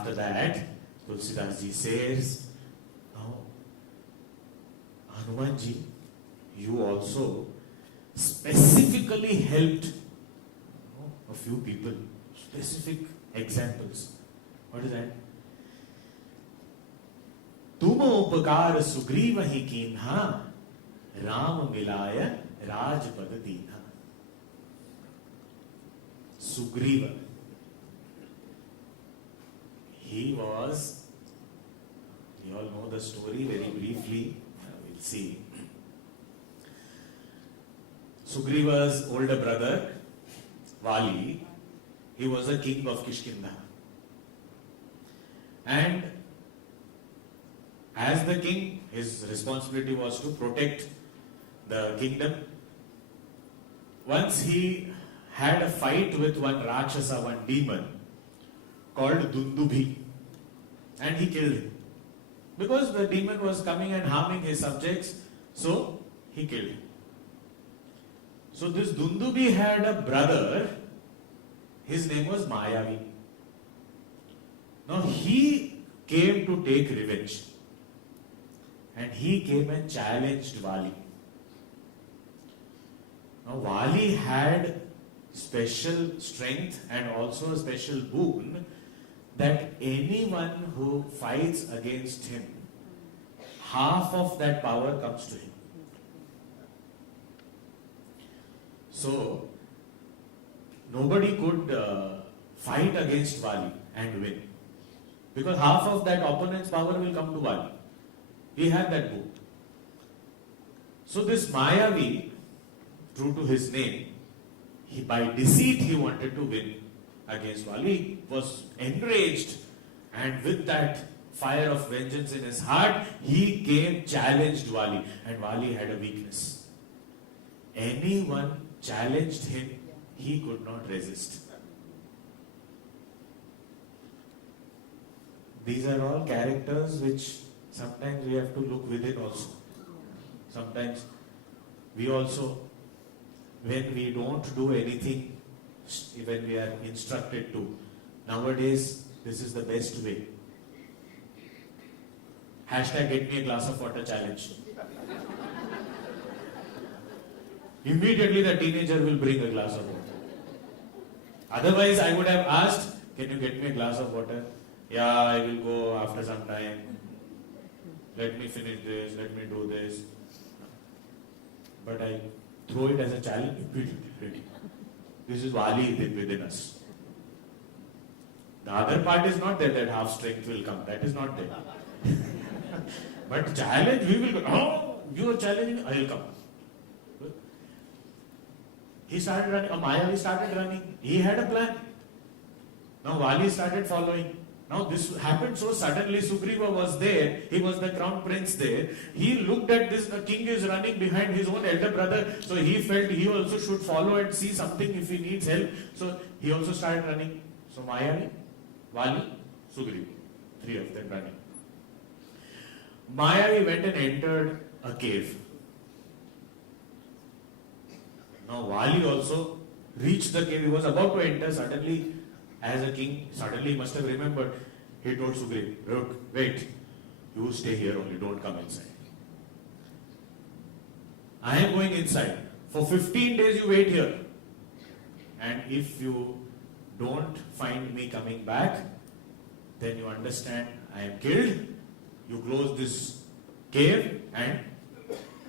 after that, Tulsidas ji says, now, Hanuman ji, you also specifically helped a few people, specific examples. What is that? तुम उपकार सुग्रीव ही कीन्हा, राम मिलाय राजपद दीन्हा. Sugriva. He was, you all know the story very briefly, we'll see. Sugriva's older brother, Vali, he was a king of Kishkinda. And as the king, his responsibility was to protect the kingdom. Once he had a fight with one Rakshasa, one demon, called Dundubhi. And he killed him. Because the demon was coming and harming his subjects, so he killed him. So this Dundubhi had a brother, his name was Mayavi. Now he came to take revenge. And he came and challenged Vali. Now Vali had special strength and also a special boon that anyone who fights against him, half of that power comes to him. So, nobody could fight against Vali and win. Because half of that opponent's power will come to Vali. He had that boon. So this Mayavi, true to his name, by deceit he wanted to win against Vali, was enraged, and with that fire of vengeance in his heart, he came, challenged Vali, and Vali had a weakness. Anyone challenged him, he could not resist. These are all characters which sometimes we have to look within also. Sometimes we also, when we don't do anything, when we are instructed to, nowadays this is the best way. Hashtag get me a glass of water challenge. Immediately the teenager will bring a glass of water. Otherwise I would have asked, can you get me a glass of water? Yeah, I will go after some time. Let me finish this, let me do this. But I throw it as a challenge, ready. This is Vali within us. The other part is not there, that half strength will come. That is not there. But challenge, we will go. Oh, you are challenging, I will come. He started running, Mayavi started running. He had a plan. Now Vali started following. Now this happened so suddenly. Sugriva was there. He was the crown prince there. He looked at this, the king is running behind his own elder brother. So he felt he also should follow and see something if he needs help. So he also started running. So Mayavi, Vali, Sugriva. Three of them running. Mayavi went and entered a cave. Now Vali also reached the cave. He was about to enter. Suddenly, as a king, suddenly he must have remembered. He told Sugriva, look, wait, you stay here only, don't come inside. I am going inside. For 15 days you wait here. And if you don't find me coming back, then you understand I am killed. You close this cave and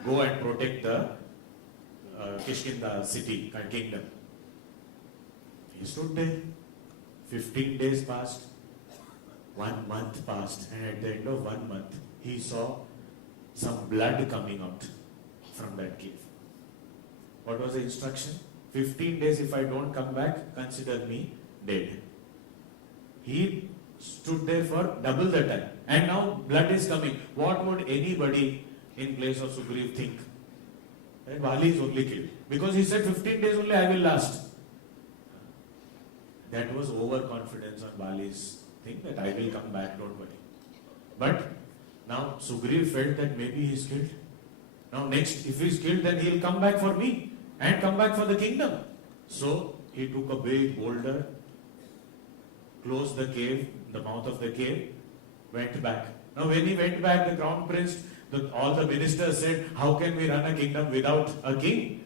go and protect the Kishkinda city, kingdom. He stood there. 15 days passed. 1 month passed. And at the end of 1 month, he saw some blood coming out from that cave. What was the instruction? 15 days, if I don't come back, consider me dead. He stood there for double the time. And now blood is coming. What would anybody in place of Sugriva think? That Vali is only killed. Because he said 15 days only I will last. That was overconfidence on Vali's thing, that I will come back, don't worry. But now Sugriva felt that maybe he is killed. Now next, if he is killed, then he will come back for me and come back for the kingdom. So he took a big boulder, closed the cave, the mouth of the cave, went back. Now when he went back, the crown prince, all the ministers said, how can we run a kingdom without a king?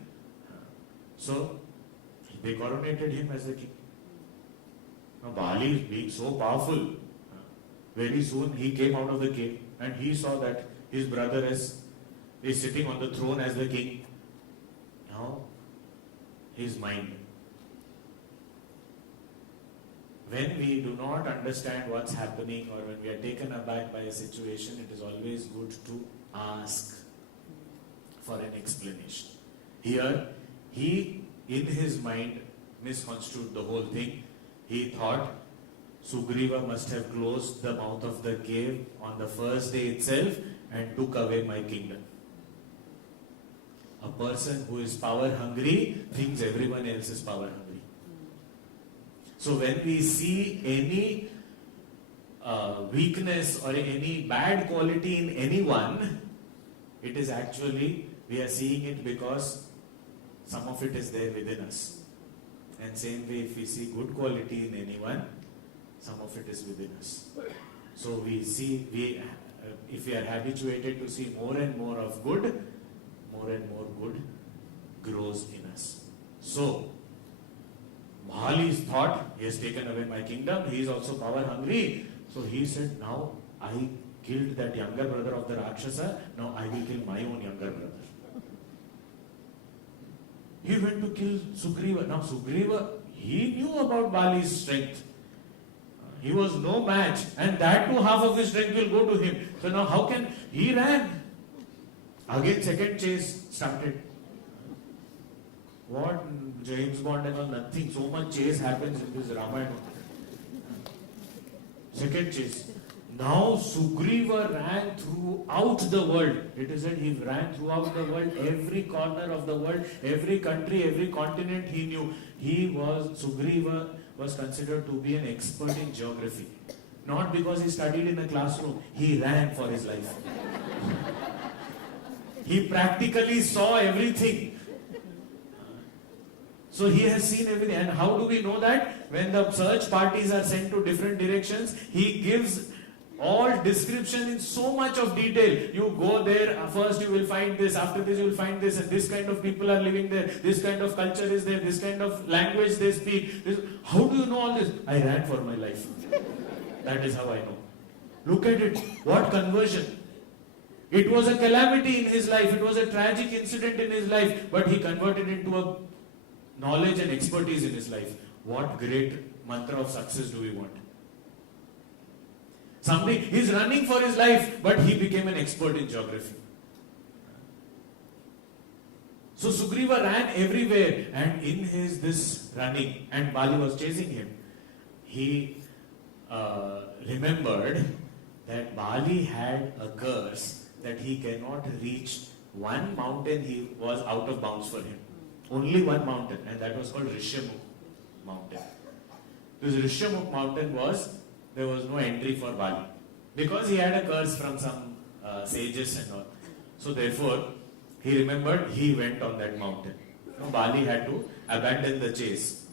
So they coronated him as a king. Now Bali being so powerful, very soon he came out of the cave and he saw that his brother is sitting on the throne as the king. Now his mind. When we do not understand what's happening or when we are taken aback by a situation, it is always good to ask for an explanation. Here, he in his mind misconstrued the whole thing. He thought Sugriva must have closed the mouth of the cave on the first day itself and took away my kingdom. A person who is power hungry thinks everyone else is power hungry. So when we see any weakness or any bad quality in anyone, it is actually, we are seeing it because some of it is there within us. And same way, if we see good quality in anyone, some of it is within us. So we see, if we are habituated to see more and more of good, more and more good grows in us. So, Bali's thought, he has taken away my kingdom, he is also power hungry. So he said, now I killed that younger brother of the Rakshasa, now I will kill my own younger brother. He went to kill Sugriva. Now Sugriva, he knew about Bali's strength. He was no match, and that too half of his strength will go to him. So now how can, he ran. Again second chase started. What James Bond and all, nothing. So much chase happens in this Ramayana. Second chase. Now Sugriva ran throughout the world. It is said he ran throughout the world, every corner of the world, every country, every continent he knew. Sugriva was considered to be an expert in geography. Not because he studied in a classroom, he ran for his life. He practically saw everything. So he has seen everything. And how do we know that? When the search parties are sent to different directions, he gives all description in so much of detail. You go there, first you will find this, after this you will find this, and this kind of people are living there, this kind of culture is there, this kind of language they speak. How do you know all this? I ran for my life. That is how I know. Look at it. What conversion. It was a calamity in his life. It was a tragic incident in his life. But he converted into a knowledge and expertise in his life. What great mantra of success do we want? Somebody is running for his life, but he became an expert in geography. So Sugriva ran everywhere, and in this running, and Bali was chasing him, he remembered that Bali had a curse that he cannot reach one mountain. He was out of bounds for him. Only one mountain, and that was called Rishyamukh mountain. This Rishyamukh mountain there was no entry for Bali because he had a curse from some sages and all. So therefore, he remembered, he went on that mountain. Now, Bali had to abandon the chase.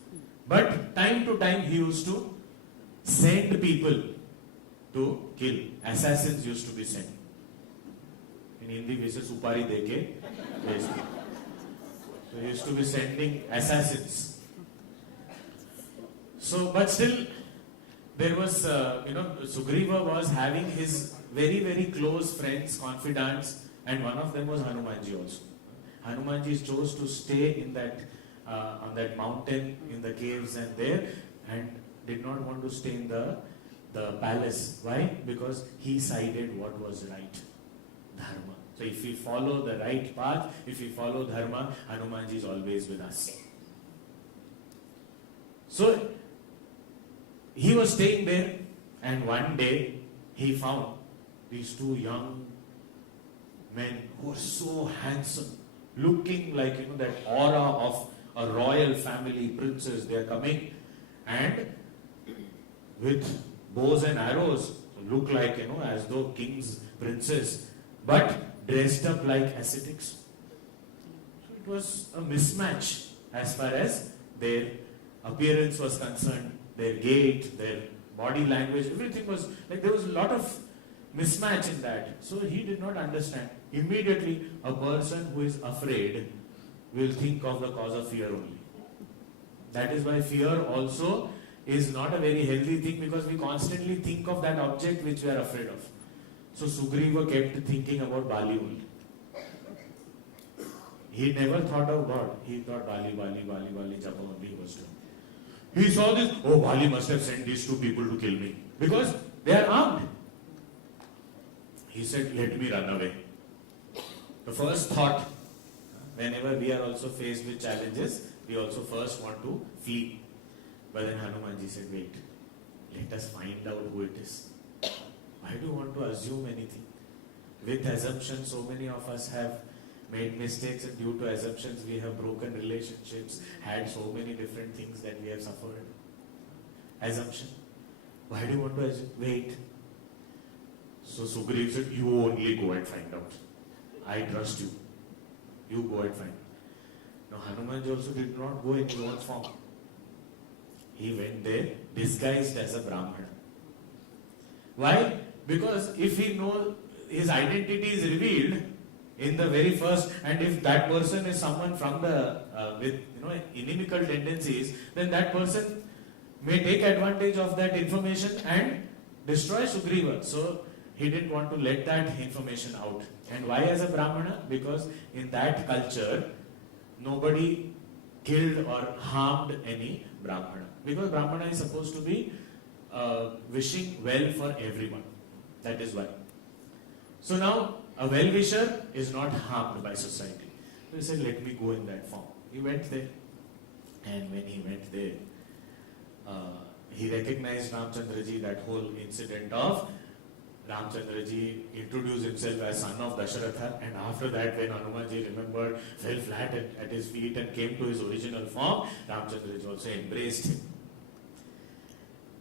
But time to time he used to send people to kill. Assassins used to be sent. In Hindi we say supari deke bhejte. So he used to be sending assassins. So, but still, there was, Sugriva was having his very, very close friends, confidants, and one of them was Hanumanji also. Hanumanji chose to stay in that, on that mountain, in the caves and there, and did not want to stay in the palace. Why? Because he sided what was right. Dharma. So if we follow the right path, if we follow Dharma, Hanumanji is always with us. So he was staying there, and one day he found these two young men who were so handsome, looking like, that aura of a royal family, princes. They are coming, and with bows and arrows, look like, as though kings, princes, but dressed up like ascetics. So it was a mismatch as far as their appearance was concerned. their gait, their body language, everything was like there was a lot of mismatch in that. So he did not understand. Immediately, a person who is afraid will think of the cause of fear only. That is why fear also is not a very healthy thing, because we constantly think of that object which we are afraid of. So Sugriva kept thinking about Bali only. He never thought of God. He thought Bali, Japa only he was doing. He saw this, oh, Bali must have sent these two people to kill me, because they are armed. He said, let me run away. The first thought, whenever we are also faced with challenges, we also first want to flee. But then Hanumanji said, wait, let us find out who it is. Why do you want to assume anything? With assumptions, so many of us have made mistakes, and due to assumptions we have broken relationships, had so many different things that we have suffered. Assumption. Why do you want to assume? Wait. So Sugriva said, you only go and find out. I trust you. You go and find. Now Hanumanji also did not go in his own form. He went there disguised as a Brahmana. Why? Because if he knows his identity is revealed in the very first, and if that person is someone from the with inimical tendencies, then that person may take advantage of that information and destroy Sugriva. So he didn't want to let that information out. And why as a Brahmana? Because in that culture, nobody killed or harmed any Brahmana. Because Brahmana is supposed to be wishing well for everyone. That is why. So now, a well-wisher is not harmed by society. So he said, let me go in that form. He went there. And when he went there, he recognized Ramchandraji, that whole incident of Ramchandraji introduced himself as son of Dasharatha, and after that when Hanumanji remembered, fell flat at his feet and came to his original form, Ramchandraji also embraced him.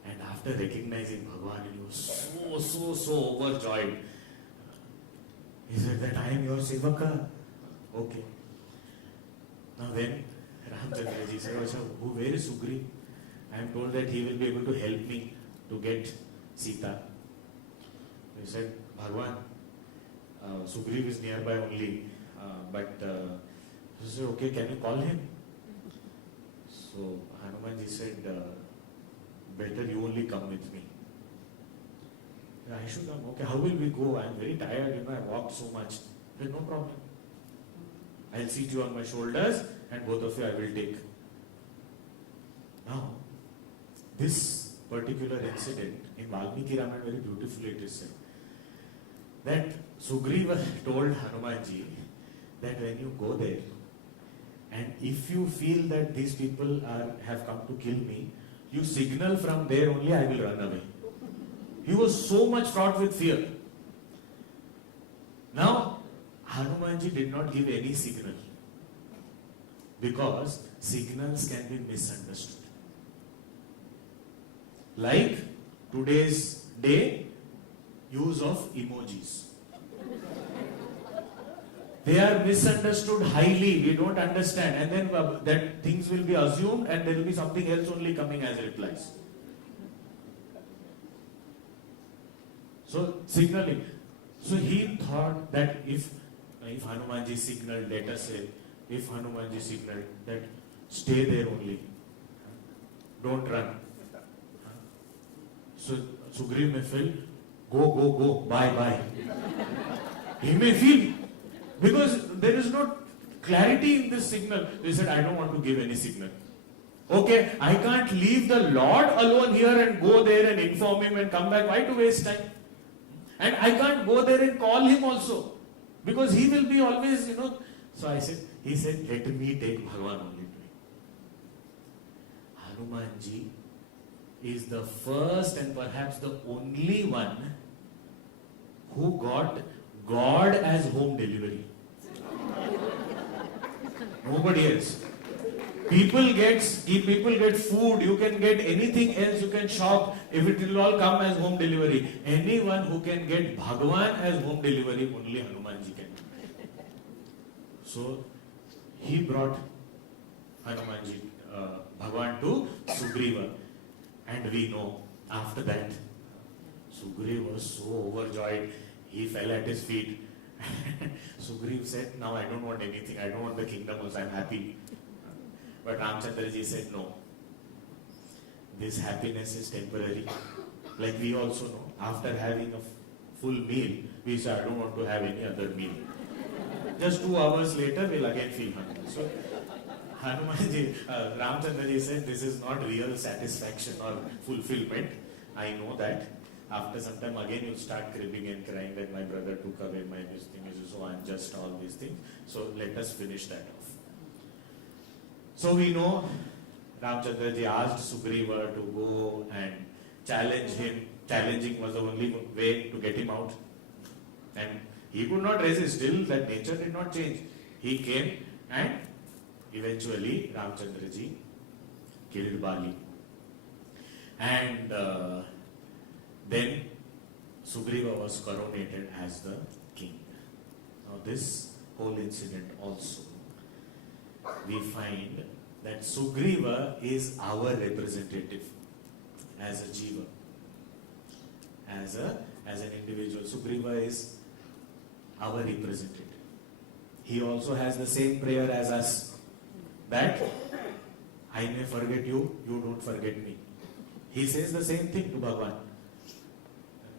And after recognizing Bhagwan, he was so overjoyed. He said that I am your Sevaka. Okay. Now then, Ramchandraji said, where is Sugriva? I am told that he will be able to help me to get Sita. He said, Bhagwan, Sugriva is nearby only, but he said, okay, can you call him? So Hanumanji said, better you only come with me. I should come. Okay, how will we go? I am very tired, I walked so much. He said, no problem. I'll seat you on my shoulders and both of you I will take. Now, this particular incident in Valmiki Ramayana, very beautifully it is said, that Sugriva told Hanumanji that when you go there, and if you feel that these people have come to kill me, you signal from there only, I will run away. He was so much fraught with fear. Now, Hanumanji did not give any signal, because signals can be misunderstood. Like today's day, use of emojis. They are misunderstood highly, we don't understand, and then that things will be assumed and there will be something else only coming as replies. So, signaling. So he thought that if Hanumanji signaled, let us say, if Hanumanji signaled that stay there only, don't run. So Sugriva may feel, go, bye. He may feel, because there is no clarity in this signal. They said, I don't want to give any signal. Okay, I can't leave the Lord alone here and go there and inform him and come back. Why to waste time? And I can't go there and call him also, because he will be always, So he said, let me take Bhagwan only to me. Hanumanji is the first and perhaps the only one who got God as home delivery. Nobody else. People get food, you can get anything else, you can shop, if it will all come as home delivery. Anyone who can get Bhagwan as home delivery, only Hanumanji can. So, he brought Hanumanji, Bhagwan to Sugriva. And we know after that, Sugriv was so overjoyed, he fell at his feet. Sugriv said, now I don't want anything, I don't want the kingdom also, I'm happy. But Ramchandraji said, no, this happiness is temporary. Like we also know, after having a full meal, we say, I don't want to have any other meal. Just 2 hours later, we'll again feel hungry. So, Hanumanji, Ramchandraji said, this is not real satisfaction or fulfillment. I know that. After some time, again you'll start cribbing and crying that my brother took away my this thing, so unjust, all these things. So, let us finish that off. So, we know Ramchandraji asked Sugriva to go and challenge him. Challenging was the only way to get him out. And he could not resist. Still, that nature did not change. He came and eventually Ramchandraji killed Bali. And then Sugriva was coronated as the king. Now this whole incident also, we find that Sugriva is our representative as a jiva, as an individual. Sugriva is our representative. He also has the same prayer as us, that I may forget you, you don't forget me. He says the same thing to Bhagavan.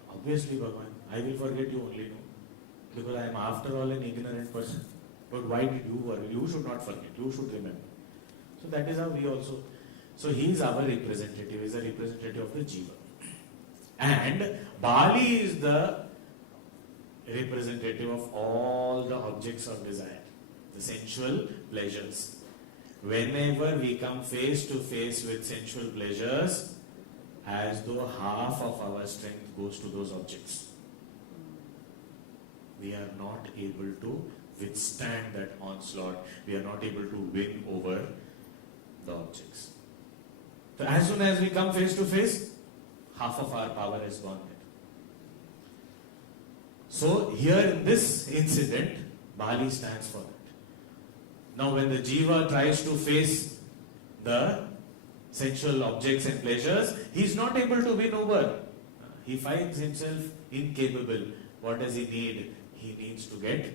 Obviously, Bhagavan, I will forget you only, no? Because I am after all an ignorant person. But why did you worry? You should not forget, you should remember. So that is how we also. So he is our representative, he is a representative of the jiva. And Bali is the representative of all the objects of desire, the sensual pleasures. Whenever we come face to face with sensual pleasures, as though half of our strength goes to those objects. We are not able to withstand that onslaught. We are not able to win over the objects. So as soon as we come face to face, half of our power has gone there. So here in this incident, Bali stands for it. Now when the jiva tries to face the sensual objects and pleasures, he is not able to win over. He finds himself incapable. What does he need? He needs to get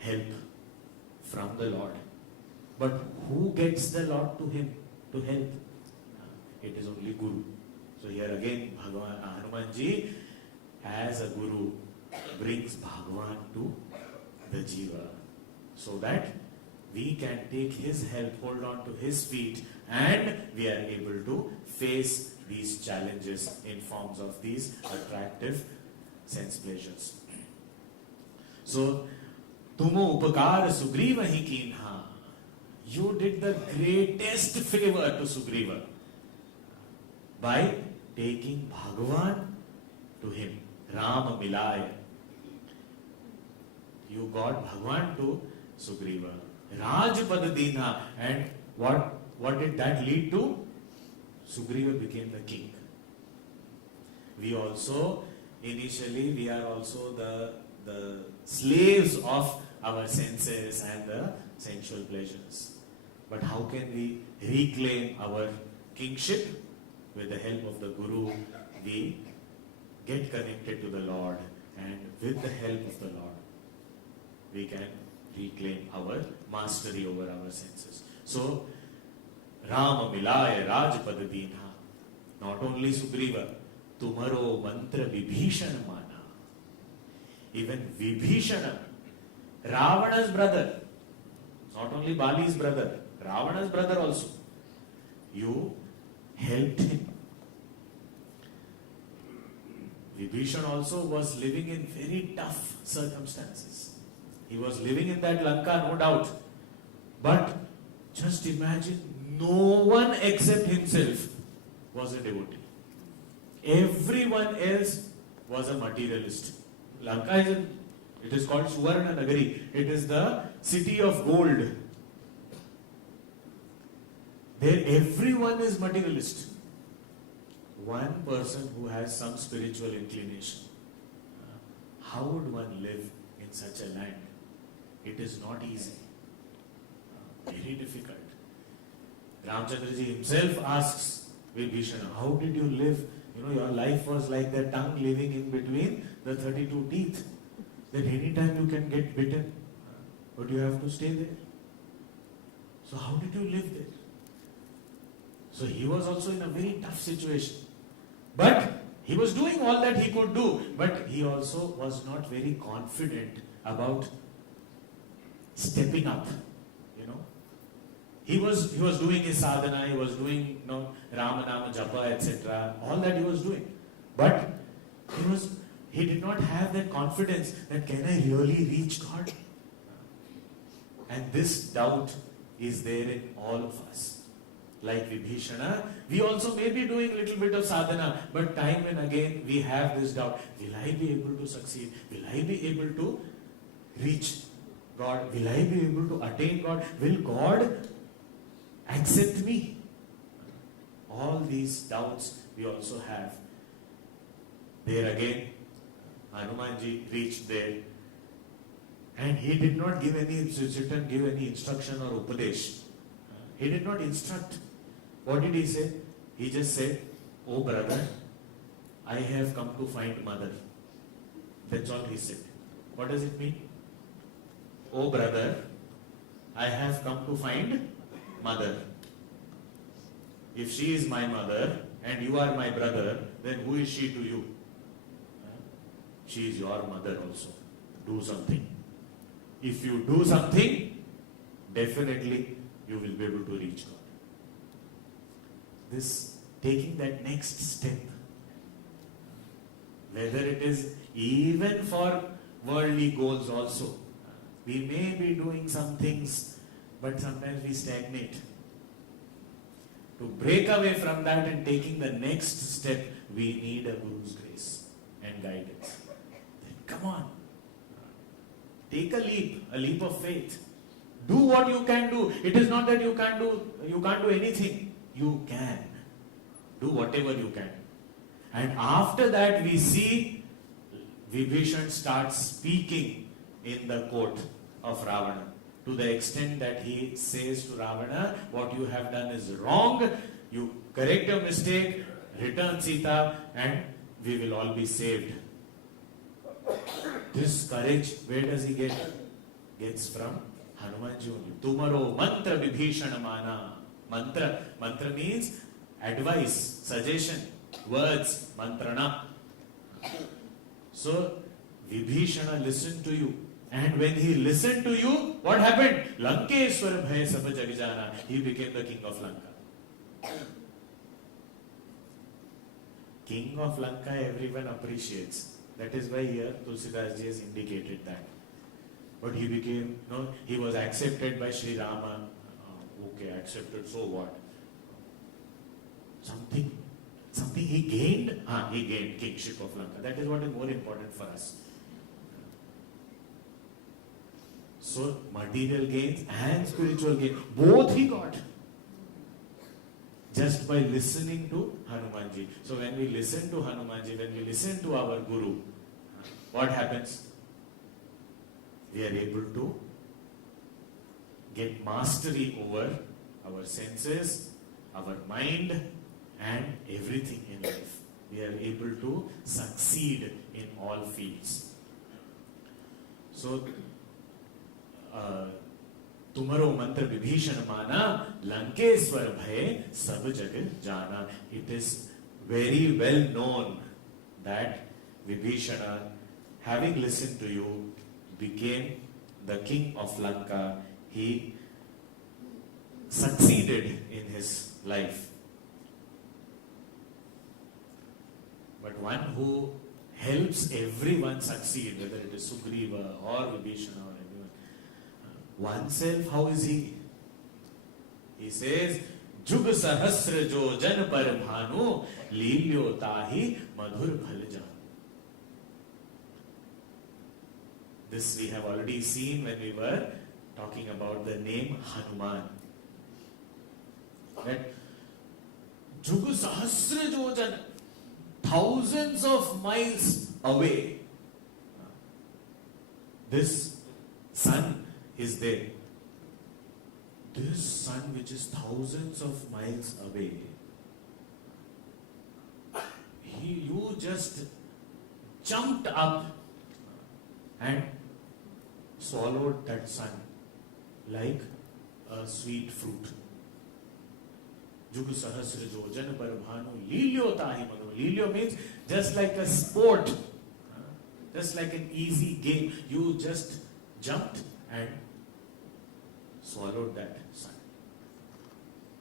help from the Lord. But who gets the Lord to him to help? It is only Guru. So here again, Hanumanji as a Guru brings Bhagavan to the jiva, so that we can take his help, hold on to his feet, and we are able to face these challenges in forms of these attractive sense pleasures. So, tumo upakar Sugriva hi kinha. You did the greatest favor to Sugriva by taking Bhagavan to him. Rama Milaya. You got Bhagavan to Sugriva. Rajpad Dina. And what did that lead to? Sugriva became the king. We also, initially, we are also the slaves of our senses and the sensual pleasures. But how can we reclaim our kingship? With the help of the Guru, we get connected to the Lord, and with the help of the Lord, we can reclaim our mastery over our senses. So, Rama Milaya Rajpad Dina. Not only Sugriva, Tumaro Mantra Vibhishana Mana. Even Vibhishana, Ravana's brother, not only Bali's brother, Ravana's brother also. You helped him. Vibhishan also was living in very tough circumstances. He was living in that Lanka, no doubt. But just imagine, no one except himself was a devotee. Everyone else was a materialist. Lanka it is called Suvarna Nagari. It is the city of gold. There everyone is materialist. One person who has some spiritual inclination. How would one live in such a land? It is not easy. Very difficult. Ramchandraji himself asks Vibhishana, how did you live? Your life was like the tongue living in between the 32 teeth. That anytime you can get bitten, but you have to stay there. So how did you live there? So he was also in a very tough situation. But he was doing all that he could do, but he also was not very confident about stepping up. He was doing his sadhana, he was doing Rama Nama Japa, etc. All that he was doing. But he did not have that confidence that can I really reach God? And this doubt is there in all of us. Like Vibhishana, we also may be doing a little bit of sadhana, but time and again we have this doubt. Will I be able to succeed? Will I be able to reach God? Will I be able to attain God? Will God accept me? All these doubts we also have. There again, Hanumanji reached there, and he did not give any instruction or upadesh. He did not instruct. What did he say? He just said, "Oh brother, I have come to find mother." That's all he said. What does it mean? "Oh brother, I have come to find mother. If she is my mother and you are my brother, then who is she to you? She is your mother also. Do something. If you do something, definitely you will be able to reach God." This taking that next step, whether it is even for worldly goals also, we may be doing some things, but sometimes we stagnate. To break away from that and taking the next step, we need a Guru's grace and guidance. Then come on. Take a leap of faith. Do what you can do. It is not that you can't do anything. You can. Do whatever you can. And after that we see Vibhishan starts speaking in the court of Ravana. To the extent that he says to Ravana, what you have done is wrong. You correct your mistake, return Sita, and we will all be saved. This courage, where does he get? Gets from Hanumanji only. Tumaro mantra vibhishana mana. Mantra means advice, suggestion, words, mantrana. So Vibhishana listened to you. And when he listened to you, what happened? Lankeshwar bhai sab jag jana. He became the king of Lanka. King of Lanka everyone appreciates. That is why here Tulsidas ji has indicated that. But he became, he was accepted by Sri Rama. Okay, accepted, so what? Something he gained? He gained kingship of Lanka. That is what is more important for us. So, material gains and spiritual gains, both he got. Just by listening to Hanumanji. So, when we listen to Hanumanji, when we listen to our Guru, what happens? We are able to get mastery over our senses, our mind, and everything in life. We are able to succeed in all fields. So, Tumaro mantra vibhishana mana lankeshwar bhai sab jag jana. It is very well known that Vibhishana, having listened to you, became the king of Lanka. He succeeded in his life. But one who helps everyone succeed, whether it is Sugriva or Vibhishana or everyone, oneself, how is he? He says, Jug sahasra jo jan par bhanu, lilyo tahi madhur bhal janu. This we have already seen when we were talking about the name Hanuman. That Jug sahasra jo jan, thousands of miles away, this sun is there. This sun which is thousands of miles away, you just jumped up and swallowed that sun like a sweet fruit. Jugu sahasra jojan par bhanu lilyo tahi manu. Lilyo means just like a sport, just like an easy game. You just jumped and swallowed that sun.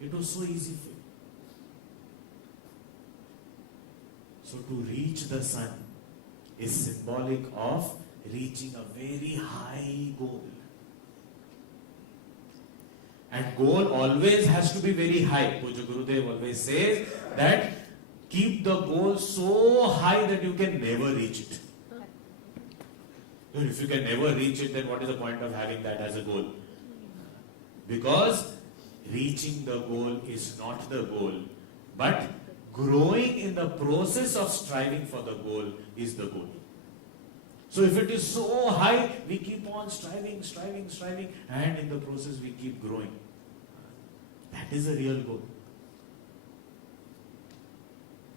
It was so easy for you. So to reach the sun is symbolic of reaching a very high goal. And goal always has to be very high. Puja Gurudev always says that keep the goal so high that you can never reach it. If you can never reach it, then what is the point of having that as a goal? Because reaching the goal is not the goal, but growing in the process of striving for the goal is the goal. So if it is so high, we keep on striving, and in the process we keep growing. That is a real goal.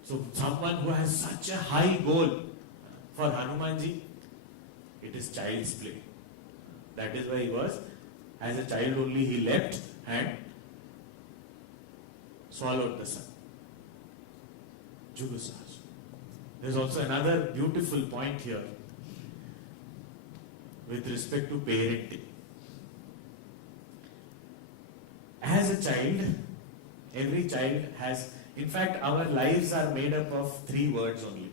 So someone who has such a high goal, for Hanumanji, it is child's play. That is why he was, as a child only he leapt and swallowed the sun. Jugu Sahasra. There's also another beautiful point here with respect to parenting. As a child, every child has, in fact, our lives are made up of 3 words only.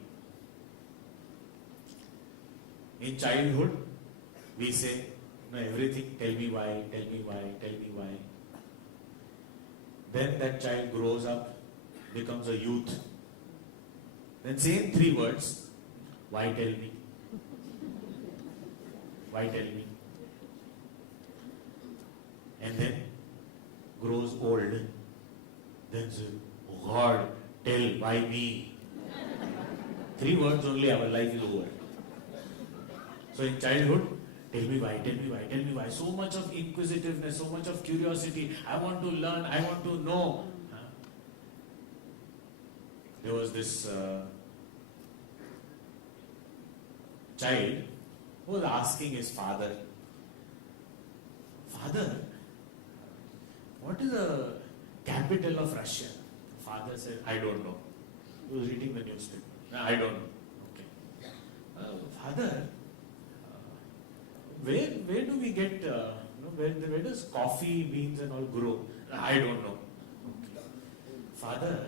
In childhood, we say, no, everything, tell me why, tell me why, tell me why. Then that child grows up, becomes a youth. Then same 3 words, why tell me? Why tell me? And then grows old. Then says, oh God, tell, why me? 3 words only, our life is over. So in childhood, tell me why, tell me why, tell me why. So much of inquisitiveness, so much of curiosity. I want to learn, I want to know. There was this child who was asking his father, Father, what is the capital of Russia? Father said, I don't know. He was reading the newspaper. I don't know. Okay. Father, where do we get, where does coffee, beans and all grow? I don't know. Okay. Father,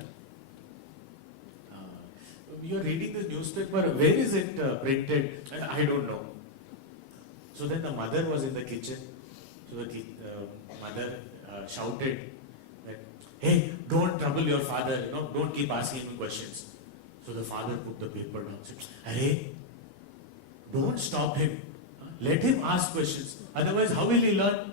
you are reading the newspaper, where is it printed? I don't know. So then the mother was in the kitchen. So the mother shouted that, hey, don't trouble your father, don't keep asking him questions. So the father put the paper down and said, hey, don't stop him. Let him ask questions. Otherwise, how will he learn?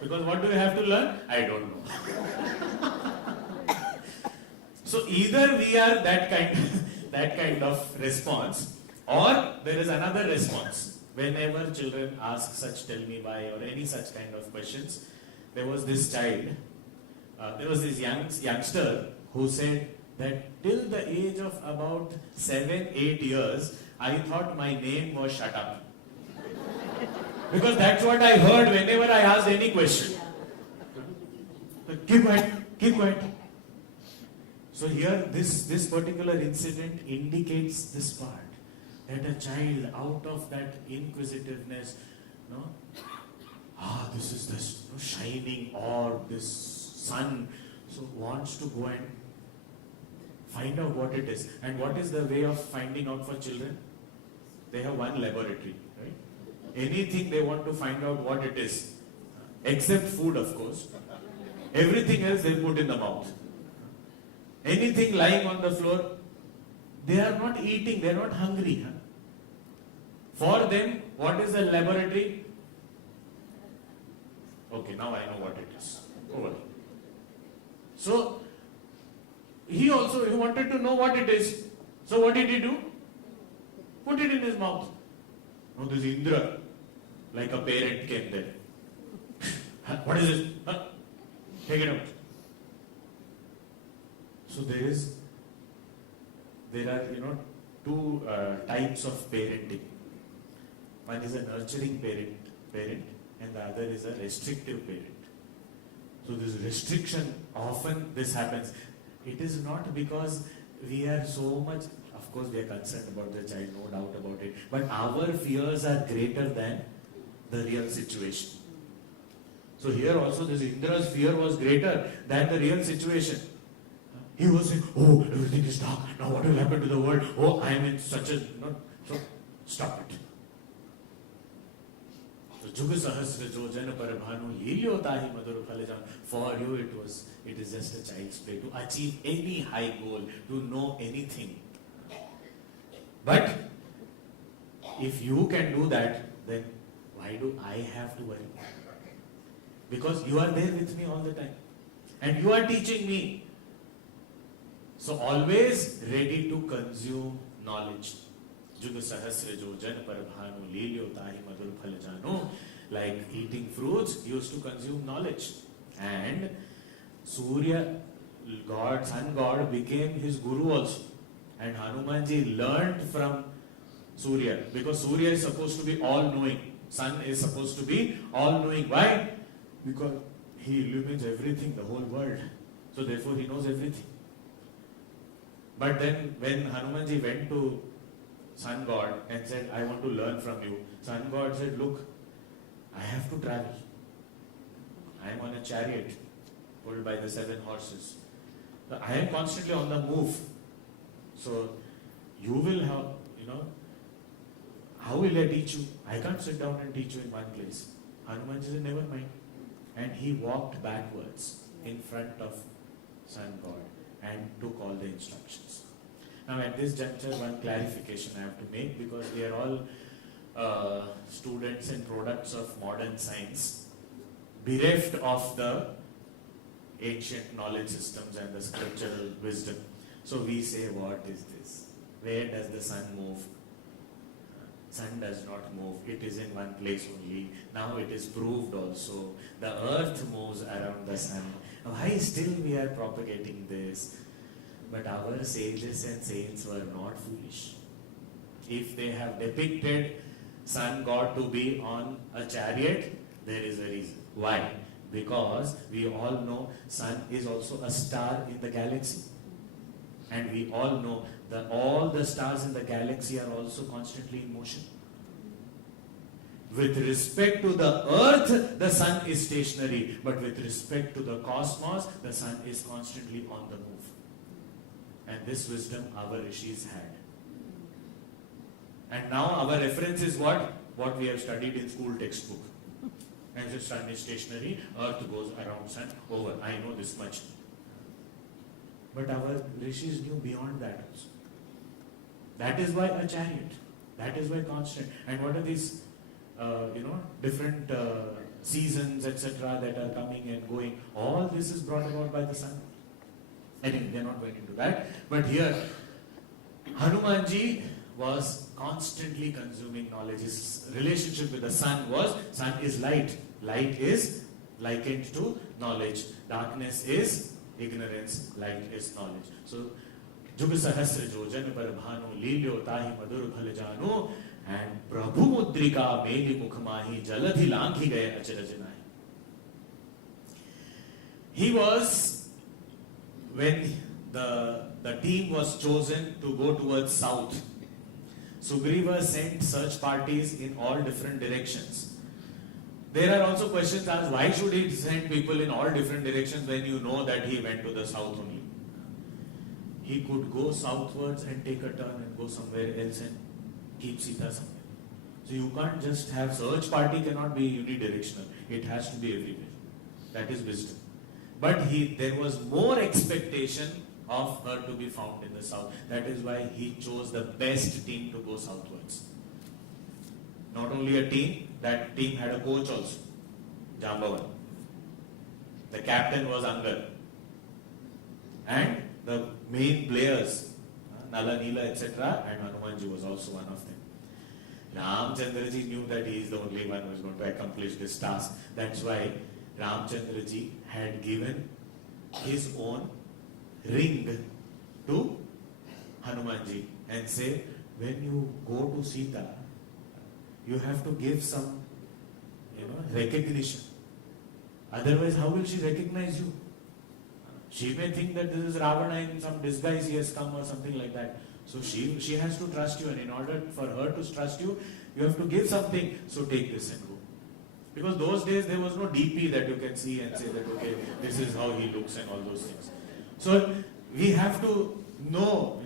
Because what do we have to learn? I don't know. So either we are that kind of response, or there is another response. Whenever children ask such tell me why or any such kind of questions, there was this child, there was this youngster who said that till the age of about 7-8 years, I thought my name was shut up. Because that's what I heard whenever I asked any question. Keep quiet, keep quiet. So here, this particular incident indicates this part. That a child out of that inquisitiveness, this is this shining orb, this sun, so wants to go and find out what it is. And what is the way of finding out for children? They have one laboratory, right? Anything they want to find out what it is, except food, of course. Everything else they put in the mouth. Anything lying on the floor, they are not eating, they are not hungry. For them, what is the laboratory? Okay, now I know what it is. Over. So, he wanted to know what it is. So what did he do? Put it in his mouth. Now this Indra, like a parent, came there. What is this? Take it out. So there are two types of parenting. One is a nurturing parent, and the other is a restrictive parent. So this restriction, often this happens. It is not because we are so much, of course we are concerned about the child, no doubt about it, but our fears are greater than the real situation. So here also this Indra's fear was greater than the real situation. He was saying, oh, everything is dark, now what will happen to the world? Oh, I am in such a, so stop it. Jug sahasra jo jan par bhanu lilyo tahi madur phal jan. For you it is just a child's play to achieve any high goal, to know anything. But if you can do that, then why do I have to worry? Because you are there with me all the time. And you are teaching me. So always ready to consume knowledge. Jug sahasra jo jan par bhanu lilyo tahi madur phal janu. Like eating fruits, used to consume knowledge. And Surya, sun god, became his guru also. And Hanumanji learned from Surya. Because Surya is supposed to be all-knowing. Sun is supposed to be all-knowing. Why? Because he illumines everything, the whole world. So therefore he knows everything. But then when Hanumanji went to sun god and said, I want to learn from you, sun god said, look, I have to travel. I am on a chariot pulled by the 7 horses. I am constantly on the move. So you will have, how will I teach you? I can't sit down and teach you in one place. Hanumanji said, never mind. And he walked backwards in front of sun god and took all the instructions. Now at this juncture, one clarification I have to make, because we are all students and products of modern science, bereft of the ancient knowledge systems and the scriptural wisdom. So we say, what is this? Where does the sun move? Sun does not move. It is in one place only. Now it is proved also. The earth moves around the sun. Why still we are propagating this? But our sages and saints were not foolish. If they have depicted sun god to be on a chariot, there is a reason. Why? Because we all know sun is also a star in the galaxy. And we all know that all the stars in the galaxy are also constantly in motion. With respect to the earth, the sun is stationary. But with respect to the cosmos, the sun is constantly on the move. And this wisdom our rishis had. And now our reference is what? What we have studied in school textbook. And the sun is stationary, earth goes around sun, over. I know this much. But our rishis knew beyond that also. That is why a chariot. That is why constant. And what are these, different seasons, etc. that are coming and going? All this is brought about by the sun. Anyway, we are not going into that. But here, Hanumanji was constantly consuming knowledge. His relationship with the sun is light. Light is likened to knowledge. Darkness is ignorance. Light is knowledge. So, Jug sahasra jo jan par bhanu lilyo tahi madur phal janu, and Prabhu mudrika meli mukh mahi jaladhi langhi gaye acharaj nahi. He was, when the team was chosen to go towards south, Sugriva sent search parties in all different directions. There are also questions asked, why should he send people in all different directions when you know that he went to the south only? He could go southwards and take a turn and go somewhere else and keep Sita somewhere. So you can't just have search party, cannot be unidirectional. It has to be everywhere. That is wisdom. But there was more expectation of her to be found in the south. That is why he chose the best team to go southwards. Not only a team, that team had a coach also, Jambavan. The captain was Angad. And the main players, Nala, Neela, etc. and Hanumanji was also one of them. Ramchandraji knew that he is the only one who is going to accomplish this task. That's why Ramchandraji had given his own ring to Hanumanji and say, when you go to Sita, you have to give some, recognition. Otherwise, how will she recognize you? She may think that this is Ravana in some disguise he has come or something like that. So she has to trust you, and in order for her to trust you, you have to give something. So take this and go. Because those days there was no DP that you can see and say that, okay, this is how he looks and all those things. So we have to know,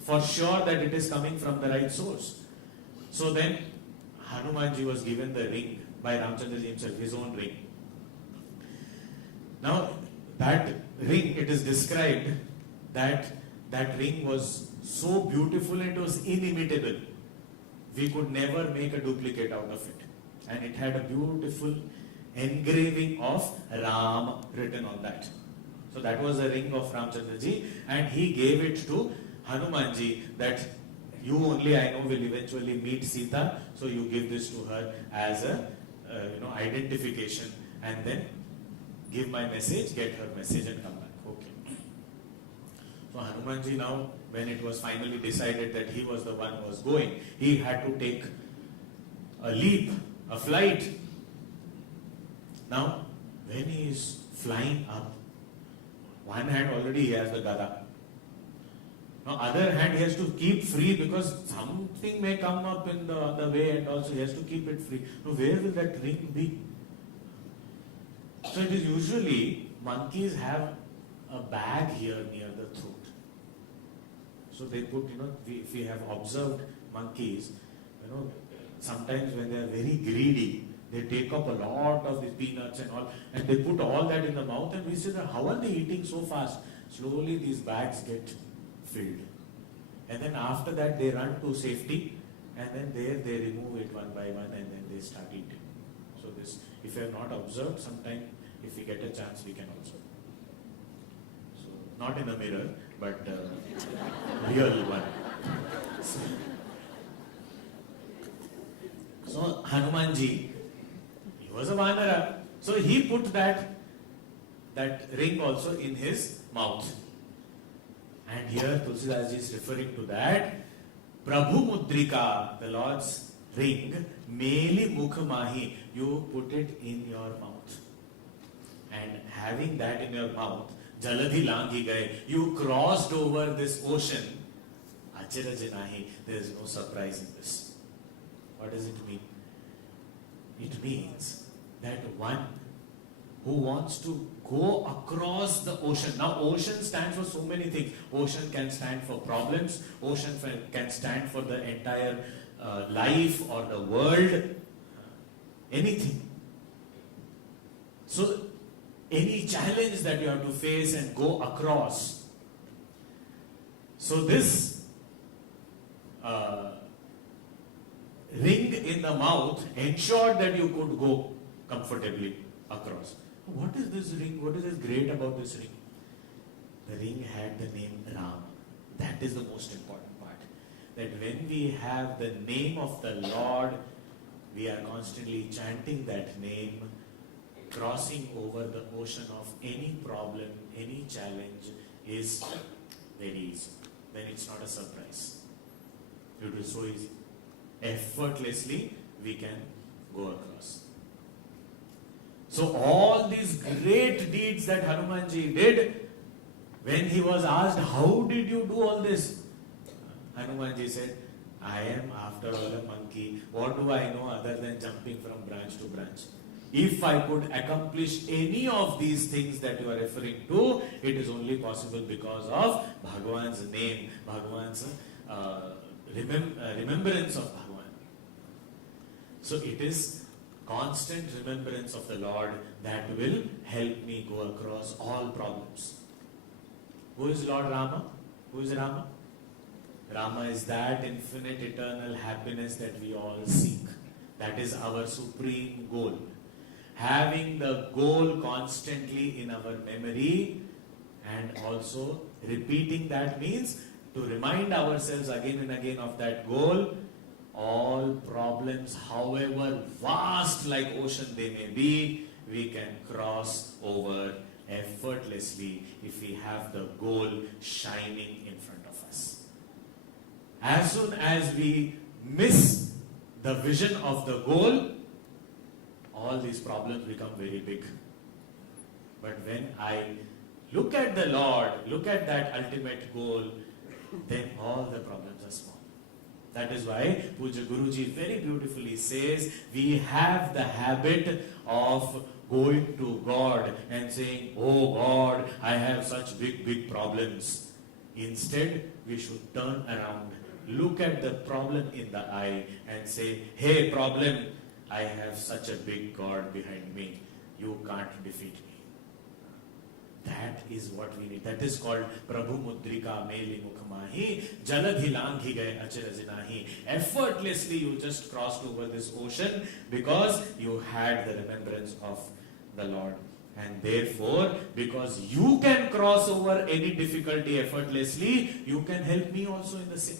for sure that it is coming from the right source. So then Hanumanji was given the ring by Ramchandraji himself, his own ring. Now that ring, it is described that that ring was so beautiful and it was inimitable. We could never make a duplicate out of it. And it had a beautiful engraving of Ram written on that. So that was the ring of Ramchandraji, and he gave it to Hanumanji that you only, I know, will eventually meet Sita, so you give this to her as a identification, and then give my message, get her message and come back. Okay. So Hanumanji now, when it was finally decided that he was the one who was going, he had to take a leap, a flight. Now, when he is flying up, one hand already he has the gada. Now, other hand he has to keep free because something may come up in the way, and also he has to keep it free. Now, where will that ring be? So it is usually monkeys have a bag here near the throat. So they put, if we have observed monkeys, sometimes when they are very greedy, they take up a lot of the peanuts and all, and they put all that in the mouth, and we say that how are they eating so fast? Slowly these bags get filled. And then after that they run to safety, and then there they remove it one by one, and then they start eating. So this, if you have not observed, sometime if we get a chance we can observe. So not in a mirror, but real one. So Hanumanji, he was a Vanara. So he put that ring also in his mouth. And here Tulsidas Ji is referring to that. Prabhu Mudrika, the Lord's ring, Meli Mukh Mahi, you put it in your mouth. And having that in your mouth, Jaladhi Langi Gai, you crossed over this ocean. Acharaj Nahi, there is no surprise in this. What does it mean? It means that one who wants to go across the ocean. Now, ocean stands for so many things. Ocean can stand for problems. Ocean can stand for the entire life or the world. Anything. So, any challenge that you have to face and go across. So, this ring in the mouth ensured that you could go comfortably across. What is this ring? What is great about this ring? The ring had the name Ram. That is the most important part. That when we have the name of the Lord, we are constantly chanting that name, crossing over the ocean of any problem, any challenge is very easy. Then it's not a surprise. It is so easy. Effortlessly, we can go across. So all these great deeds that Hanumanji did, when he was asked, how did you do all this? Hanumanji said, I am after all a monkey. What do I know other than jumping from branch to branch? If I could accomplish any of these things that you are referring to, it is only possible because of Bhagwan's name, Bhagwan's remembrance of Bhagwan. So it is constant remembrance of the Lord that will help me go across all problems. Who is Lord Rama? Who is Rama? Rama is that infinite eternal happiness that we all seek. That is our supreme goal. Having the goal constantly in our memory and also repeating that means to remind ourselves again and again of that goal. All problems, however vast like ocean they may be, we can cross over effortlessly if we have the goal shining in front of us. As soon as we miss the vision of the goal, all these problems become very big. But when I look at the Lord, look at that ultimate goal, then all the problems are small. That is why Puja Guruji very beautifully says, we have the habit of going to God and saying, oh God, I have such big problems. Instead, we should turn around, look at the problem in the eye and say, hey problem, I have such a big God behind me. You can't defeat me. That is what we need. That is called Prabhu Mudrika Meli Mukhamahi Jaladhi Langhi Gaye Achirajinahi. Effortlessly you just crossed over this ocean because you had the remembrance of the Lord. And therefore, because you can cross over any difficulty effortlessly, you can help me also in the same.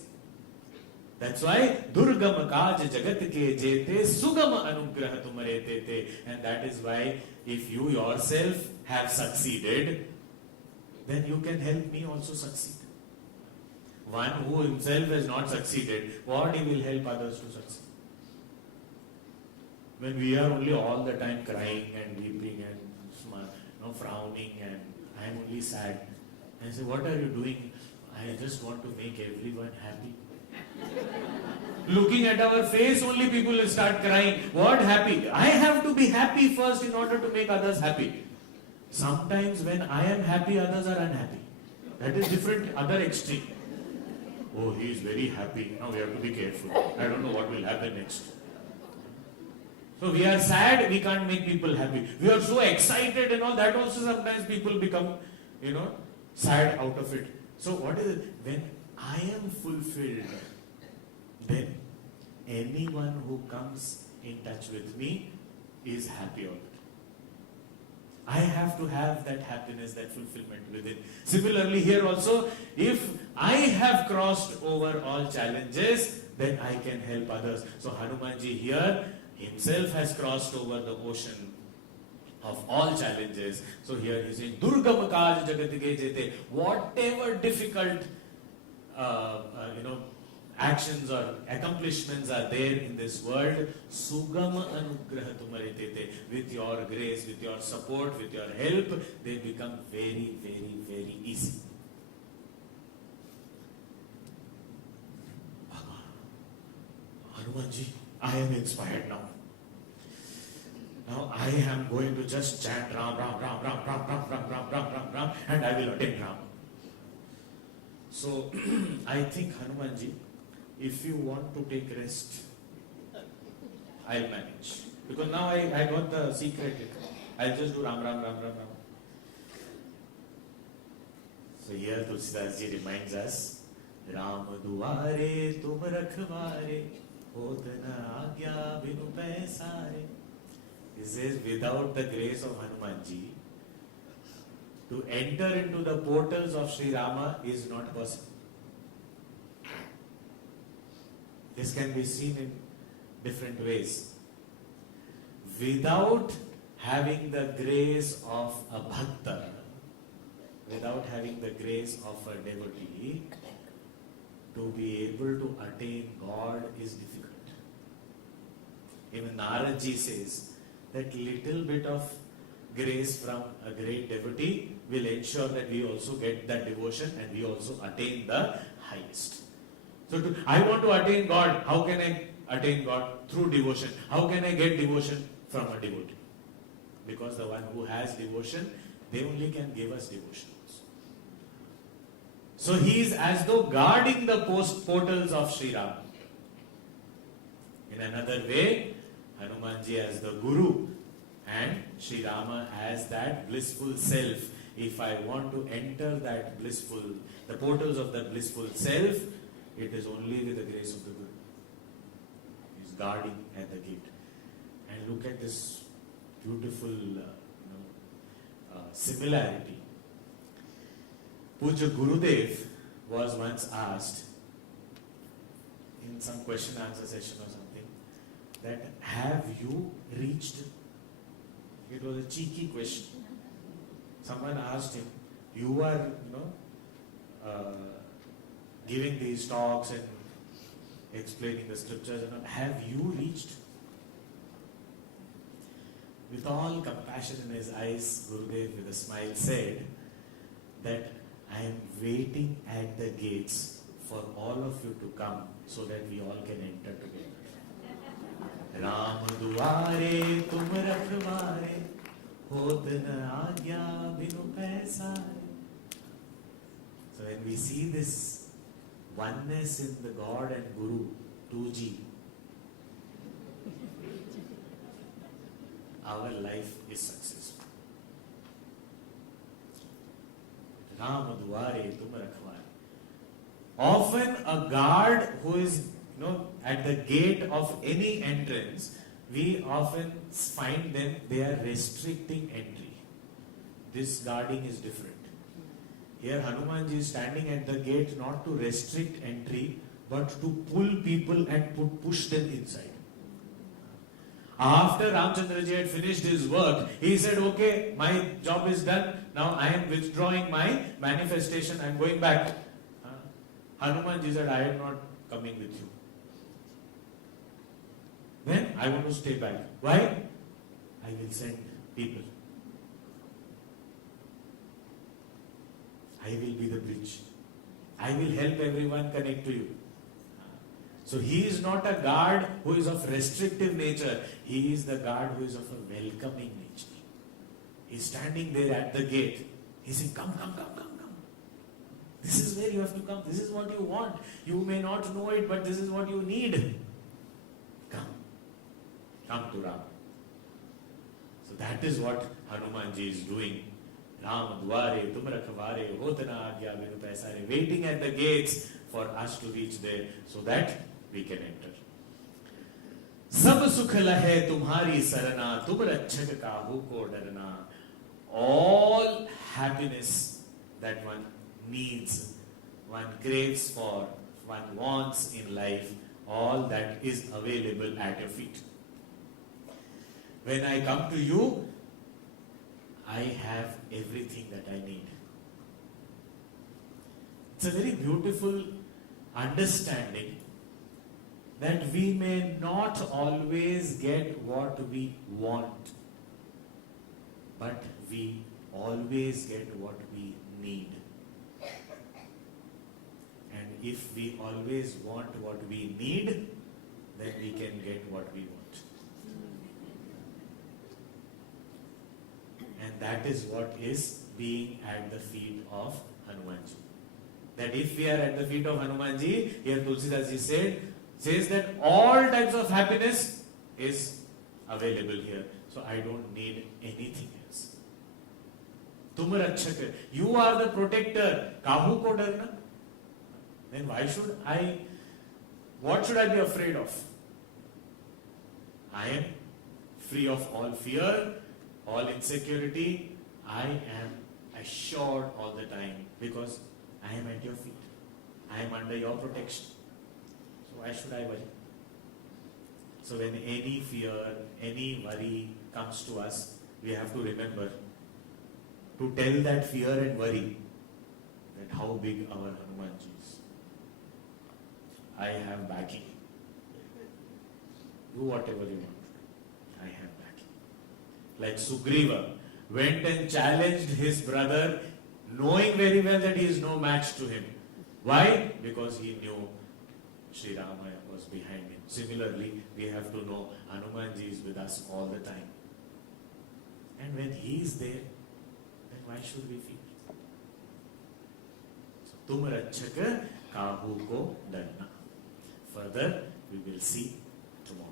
That's why Durgam Kaj Jagat Ke Jete Sugam Anugrah Tumare Tete. And that is why if you yourself have succeeded, then you can help me also succeed. One who himself has not succeeded, what he will help others to succeed? When we are only all the time crying and weeping and frowning and I am only sad. I say, what are you doing? I just want to make everyone happy. Looking at our face, only people will start crying. What happy? I have to be happy first in order to make others happy. Sometimes when I am happy, others are unhappy. That is different, other extreme. Oh, he is very happy. Now we have to be careful. I don't know what will happen next. So we are sad, we can't make people happy. We are so excited and all that also sometimes people become, sad out of it. So what is it? When I am fulfilled, then anyone who comes in touch with me is happy already. I have to have that happiness, that fulfillment within. Similarly here also, if I have crossed over all challenges, then I can help others. So Hanumanji here himself has crossed over the ocean of all challenges. So here he is saying, Durgam Kaj Jagat Ke Jete. Whatever difficult actions or accomplishments are there in this world, Sugama Anugraha Tumare Tete. With your grace, with your support, with your help, they become very, very, very easy. Hanumanji, I am inspired now. Now I am going to just chant Ram, Ram, Ram, Ram, Ram, Ram, Ram, Ram, Ram, Ram, Ram, and I will attain Ram. So I think Hanumanji, if you want to take rest, I'll manage. Because now I got the secret. I'll just do Ram, Ram, Ram, Ram, Ram. So here Tulsidas ji reminds us, Ram duare tum rakhware, Odna agya binu paisare. He says, without the grace of Hanumanji, to enter into the portals of Sri Rama is not possible. This can be seen in different ways. Without having the grace of a bhakta, without having the grace of a devotee, to be able to attain God is difficult. Even Narad ji says that little bit of grace from a great devotee will ensure that we also get that devotion and we also attain the highest. So I want to attain God. How can I attain God? Through devotion. How can I get devotion? From a devotee. Because the one who has devotion, they only can give us devotion. So he is as though guarding the portals of Sri Rama. In another way, Hanumanji as the Guru and Sri Rama as that blissful self. If I want to enter that the portals of that blissful self, it is only with the grace of the Guru. He is guarding at the gate. And look at this beautiful similarity. Puja Gurudev was once asked in some question answer session or something that have you reached? It was a cheeky question. Someone asked him, you are, giving these talks and explaining the scriptures, and all, have you reached? With all compassion in his eyes, Gurudev with a smile said that I am waiting at the gates for all of you to come so that we all can enter together. Ram duare tum rakhware, hot na aagya binu paisare. So when we see this oneness in the God and Guru, 2G, our life is successful. Ram duare tum rakhware. Often a guard who is at the gate of any entrance, we often find them, they are restricting entry. This guarding is different. Here Hanumanji is standing at the gate not to restrict entry, but to pull people and push them inside. After Ramchandraji had finished his work, he said, okay, my job is done. Now I am withdrawing my manifestation. I am going back. Hanumanji said, I am not coming with you. Then I want to stay back. Why? I will send people. I will be the bridge. I will help everyone connect to you. So he is not a guard who is of restrictive nature. He is the guard who is of a welcoming nature. He is standing there at the gate. He is saying, come, come, come, come, come. This is where you have to come. This is what you want. You may not know it, but this is what you need. Come. Come to Ram. So that is what Hanumanji is doing. Ram dware tum rakhware, hot na aagya binu paisare. Waiting at the gates for us to reach there so that we can enter. Sab sukh lahe tumhari sarana, tum rakshak kahu ko darna. All happiness that one needs, one craves for, one wants in life, all that is available at your feet. When I come to you, I have everything that I need. It's a very beautiful understanding that we may not always get what we want, but we always get what we need. And if we always want what we need, then we can get what we want. And that is what is being at the feet of Hanumanji. That if we are at the feet of Hanumanji, here Tulsidas ji says that all types of happiness is available here. So I don't need anything else. Tum rakshak, you are the protector. Kahu ko darna? Then what should I be afraid of? I am free of all fear, all insecurity. I am assured all the time because I am at your feet. I am under your protection. So why should I worry? So when any fear, any worry comes to us, we have to remember to tell that fear and worry that how big our Hanumanji is. I have backing. Do whatever you want. I have backing. Like Sugriva went and challenged his brother, knowing very well that he is no match to him. Why? Because he knew Sri Rama was behind him. Similarly, we have to know Hanumanji is with us all the time. And when he is there, then why should we fear? So, tum rakshak kahu ko darna. Further, we will see tomorrow.